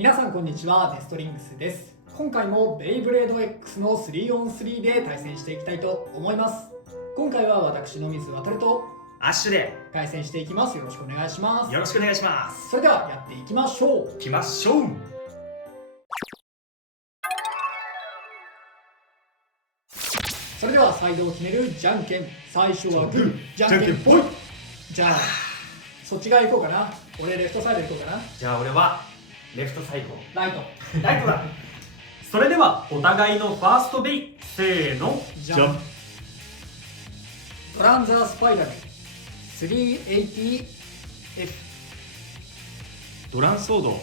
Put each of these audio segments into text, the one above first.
皆さんこんにちは、デストリングスです。今回もベイブレード X の 3on3 で対戦していきたいと思います。今回は私の水渡とアッシュで対戦していきます。よろしくお願いします。よろしくお願いします。それではやっていきましょう。行きましょう。それではサイドを決めるじゃんけん。最初はグー、じゃんけんぽい。じゃあそっち側行こうかな。俺レフトサイド行こうかな。じゃあ俺はレフトサイド。ライト。ライトだ。それではお互いのファーストベイ、せーの、じゃん。ドランザースパイラル 380F。 ドランソード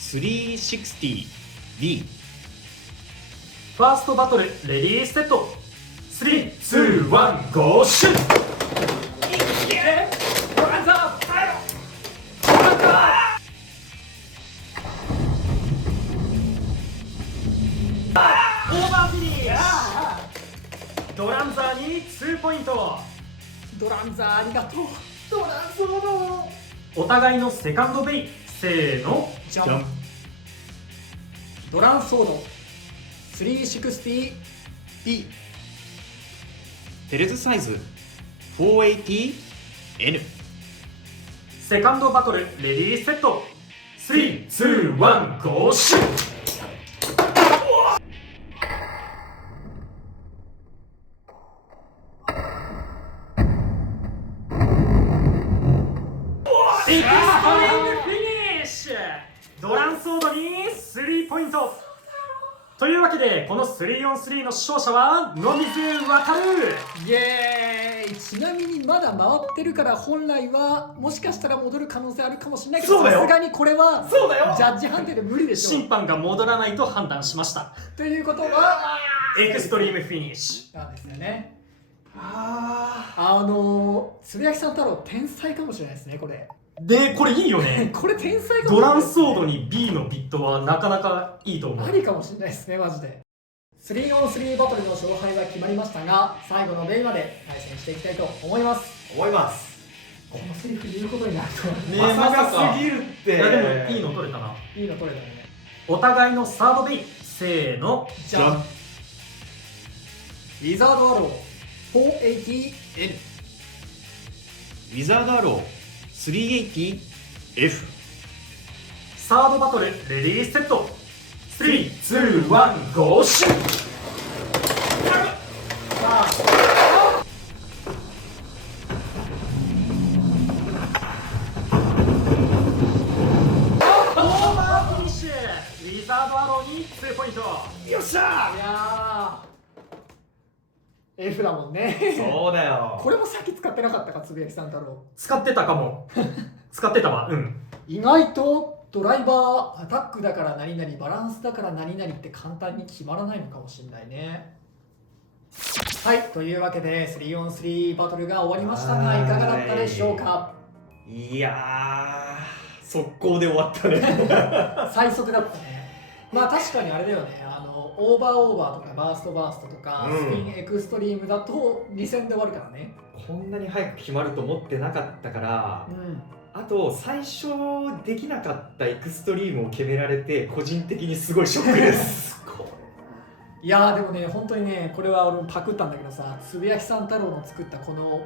360D。 ファーストバトルレディーセット。3、2、1、ゴーシュッ。ドランザースパイラル。オーバーフィニッシュ。ドランザーに2ポイント。ドランザーありがとう。ドランソード。お互いのセカンドベイ、せーの、じゃん。ドランソード 360B。 テレズサイズ 480N。 セカンドバトルレディーセット。3、2、1、ゴーシュッ。エクストリームフィニッシュ。ドランソードに3ポイント。というわけでこの 3on3 の勝者は野水渡る。イエーイ。ちなみにまだ回ってるから本来はもしかしたら戻る可能性あるかもしれないけど、そうだよさすがにこれはそうだよジャッジ判定で無理でしょ審判が戻らないと判断しました。ということはエクストリームフィニッシなんですよね。ュ。つぶやきさん太郎天才かもしれないですねこれ。でこれいいよね。これ天才かもしれないドランですね。ソードに B のビットはなかなかいいと思う。ありかもしれないですねマジで。3on3 バトルの勝敗は決まりましたが、最後のベイまで対戦していきたいと思います。思いますこのセリフ言うことになるとはね。ね。まさかすぎるっていやでもいいの取れたな。いいの取れたね。お互いのサードベイ、せーの、じゃん。ウィザードアロー 480N。 ウィザードアロー 380F。 サードバトルレディーセット。3、2、1、ゴーシュッ。さあオーバーフィニッシュ。ウィザードアローに2ポイント。よっしゃいやー F だもんね。そうだよ。これもさっき使ってなかったか、つぶやきさん太郎。使ってたかも。使ってたわ。うん。意外とドライバーアタックだから何々、バランスだから何々って簡単に決まらないのかもしれないね。はい、というわけで 3on3 バトルが終わりましたが、いかがだったでしょうか。いやー、速攻で終わったね。最速だったね。まあ確かにあれだよね、オーバーとかバーストとか、スピンエクストリームだと2戦で終わるからね。こんなに早く決まると思ってなかったから、うんあと最初できなかったエクストリームを決められて個人的にすごいショックですいやーでもね、本当にね、これは俺もパクったんだけどさ、つぶやきさん太郎の作ったこの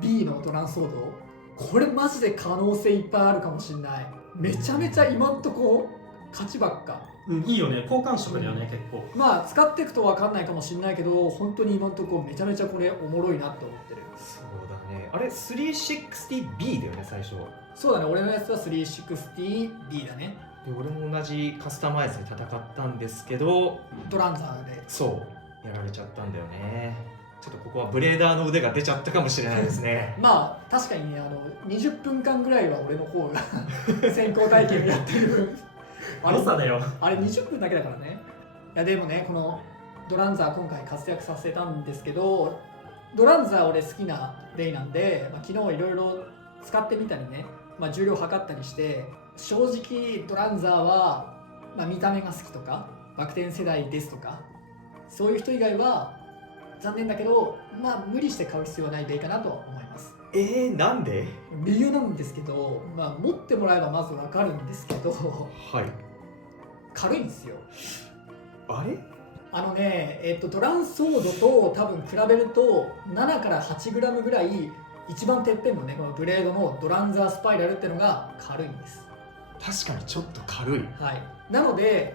B のドランソード、これマジで可能性いっぱいあるかもしんない。めちゃめちゃ今んとこ勝ちばっか。うん、いいよね。好感触だよね、結構。まあ使っていくと分かんないかもしんないけど、本当に今んとこめちゃめちゃこれおもろいなって思ってる。そうだね。あれ 360B だよね最初。そうだね、俺のやつは 360B だね。で俺も同じカスタマイズで戦ったんですけど、ドランザーで。そうやられちゃったんだよね。ちょっとここはブレーダーの腕が出ちゃったかもしれないですね。まあ確かにね、20分間ぐらいは俺の方が先行体験やってる。あれ良さだよ。あれ20分だけだからね。いやでもね、このドランザー今回活躍させたんですけど、ドランザー俺好きな例なんで、昨日いろいろ使ってみたりね、重量測ったりして、正直ドランザーは、見た目が好きとかバク転世代ですとかそういう人以外は残念だけど、無理して買う必要はないベイかなと思います。なんで？理由なんですけど、持ってもらえばまず分かるんですけど、はい。軽いんですよ。あれドランソードと多分比べると7から 8g ぐらい一番てっぺんのねこのブレードのドランザースパイラルっていうのが軽いんです。確かにちょっと軽い。はい、なので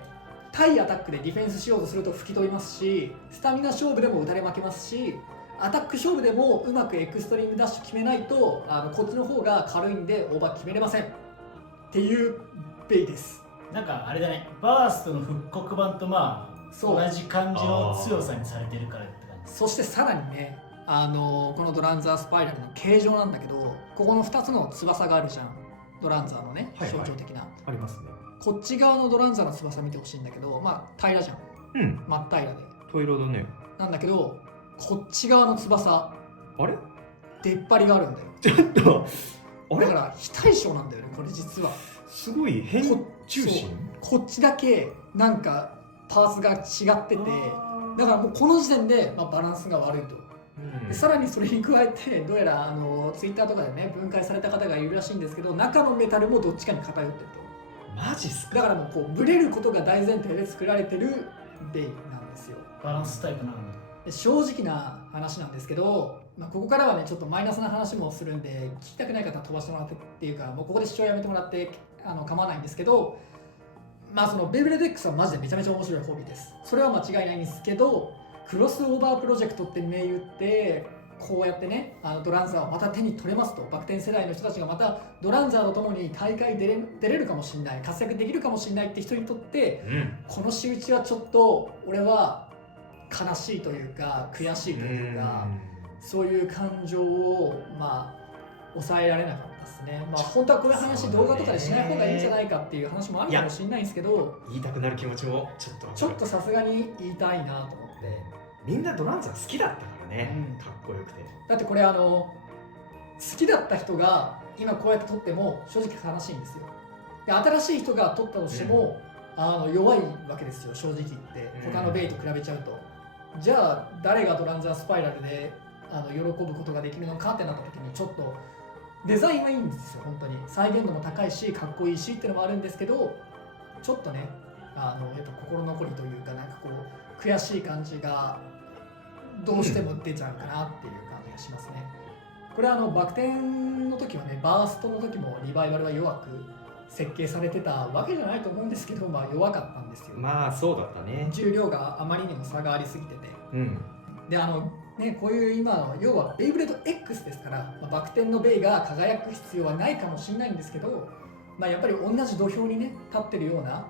対アタックでディフェンスしようとすると吹き飛びますし、スタミナ勝負でも打たれ負けますし、アタック勝負でもうまくエクストリームダッシュ決めないとこっちの方が軽いんでオーバー決めれませんっていうベイです。なんかあれだね、バーストの復刻版とまあそう同じ感じの強さにされてるからって感じ。そしてさらにねこのドランザースパイラルの形状なんだけど、ここの2つの翼があるじゃん、ドランザーのねはいはい象徴的な、ありますね。こっち側のドランザーの翼見てほしいんだけど、まあ平らじゃん、うん。真っ平らでトイロだね。なんだけど、こっち側の翼あれ？出っ張りがあるんだよ。ちょっとあれ？だから非対称なんだよねこれ実は。すごい変重心。こっちだけなんかパーツが違ってて、だからもうこの時点で、バランスが悪いと。うんでさらにそれに加えてどうやらツイッターとかでね分解された方がいるらしいんですけど、中のメタルもどっちかに偏ってるマジっすと。だか？からもうこうブレることが大前提で作られてるベイなんですよ。バランスタイプなんだ。で正直な話なんですけど、ここからはねちょっとマイナスな話もするんで聞きたくない方は飛ばしてもらってっていうか、もうここで視聴やめてもらって構わないんですけど、そのベイブレード X はマジでめちゃめちゃ面白いホビーです。それは間違いないんですけど、クロスオーバープロジェクトって銘打ってこうやってねドランザーをまた手に取れますと、バク転世代の人たちがまたドランザーとともに大会出れるかもしれない、活躍できるかもしれないって人にとって、この仕打ちはちょっと俺は悲しいというか悔しいというか、そういう感情を抑えられなかったですね。本当はこういう話動画とかでしない方がいいんじゃないかっていう話もあるかもしれないんですけど、言いたくなる気持ちもちょっとさすがに言いたいなと思って。みんなドランザー好きだったからね、かっこよくて。だってこれ好きだった人が今こうやって撮っても正直悲しいんですよ。で新しい人が撮ったとしても、弱いわけですよ正直言って他のベイと比べちゃうと。じゃあ誰がドランザースパイラルで喜ぶことができるのかってなった時に、ちょっとデザインはいいんですよ本当に、再現度も高いしかっこいいしっていうのもあるんですけど、ちょっとねやっぱ心残りというか、なんかこう悔しい感じがどうしても出ちゃうかなっていう感じがしますね。これバク転の時はね、バーストの時もリバイバルは弱く設計されてたわけじゃないと思うんですけど、弱かったんですよ。そうだったね。重量があまりにも差がありすぎてて、でこういう今の要はベイブレード X ですから、バク転のベイが輝く必要はないかもしれないんですけど、やっぱり同じ土俵にね立ってるような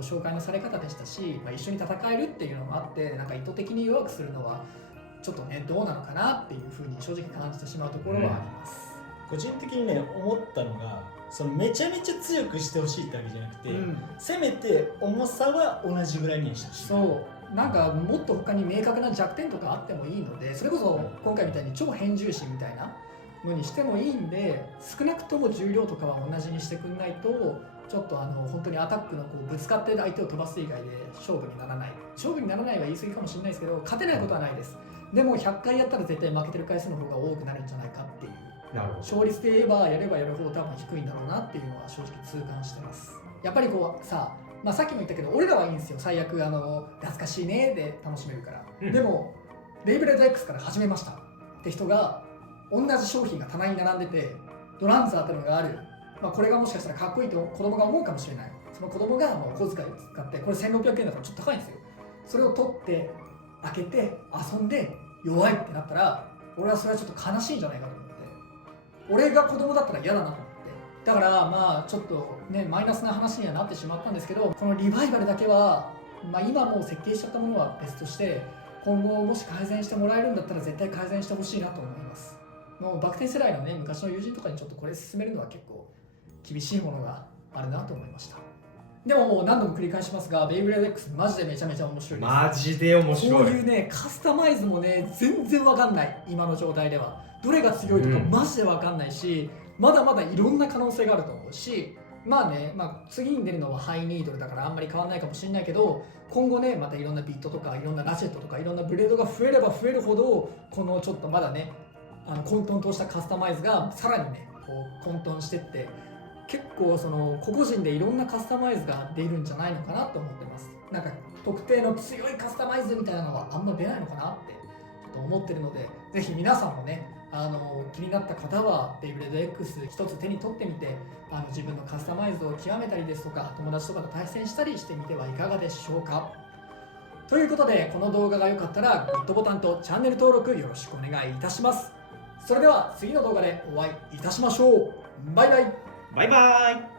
紹介のされ方でしたし、一緒に戦えるっていうのもあって、なんか意図的に弱くするのはちょっとねどうなのかなっていうふうに正直感じてしまうところはあります。個人的にね思ったのが、そのめちゃめちゃ強くしてほしいってわけじゃなくて、せめて重さは同じぐらいにしてほしい。そうなんかもっと他に明確な弱点とかあってもいいので、それこそ今回みたいに超変重心みたいなのにしてもいいんで、少なくとも重量とかは同じにしてくんないと、ちょっと本当にアタックのこうぶつかって相手を飛ばす以外で勝負にならないは言い過ぎかもしれないですけど、勝てないことはないです。でも100回やったら絶対負けてる回数の方が多くなるんじゃないかっていう、なるほど。勝率で言えばやればやるほど多分低いんだろうなっていうのは正直痛感してます。やっぱりこうさ、さっきも言ったけど俺らはいいんですよ、最悪懐かしいねで楽しめるから、でもベイブレード X から始めましたって人が同じ商品が棚に並んでてドランザーってのがある、これがもしかしたらかっこいいと子供が思うかもしれない。その子供がお小遣いを使って、これ1600円だからちょっと高いんですよ。それを取って開けて遊んで弱いってなったら、俺はそれはちょっと悲しいんじゃないかと思って、俺が子供だったら嫌だなと思って、だからちょっとねマイナスな話にはなってしまったんですけど、このリバイバルだけは、今もう設計しちゃったものは別として、今後もし改善してもらえるんだったら絶対改善してほしいなと思います。もうバク転世代のね昔の友人とかにちょっとこれ進めるのは結構厳しいものがあるなと思いました。でももう何度も繰り返しますが、ベイブレード X マジでめちゃめちゃ面白いです。マジで面白い。こういうねカスタマイズもね全然わかんない、今の状態ではどれが強いとかマジでわかんないし、まだまだいろんな可能性があると思うし、次に出るのはハイニードルだからあんまり変わんないかもしれないけど、今後ねまたいろんなビットとかいろんなラチェットとかいろんなブレードが増えれば増えるほど、このちょっとまだね混沌としたカスタマイズがさらにねこう混沌してって結構その個々人でいろんなカスタマイズが出るんじゃないのかなと思ってます。なんか特定の強いカスタマイズみたいなのはあんま出ないのかなってちょっと思ってるので、ぜひ皆さんもね気になった方はベイブレード X 一つ手に取ってみて自分のカスタマイズを極めたりですとか友達とかと対戦したりしてみてはいかがでしょうか。ということでこの動画が良かったらグッドボタンとチャンネル登録よろしくお願いいたします。それでは次の動画でお会いいたしましょう。バイバイ。バイバーイ。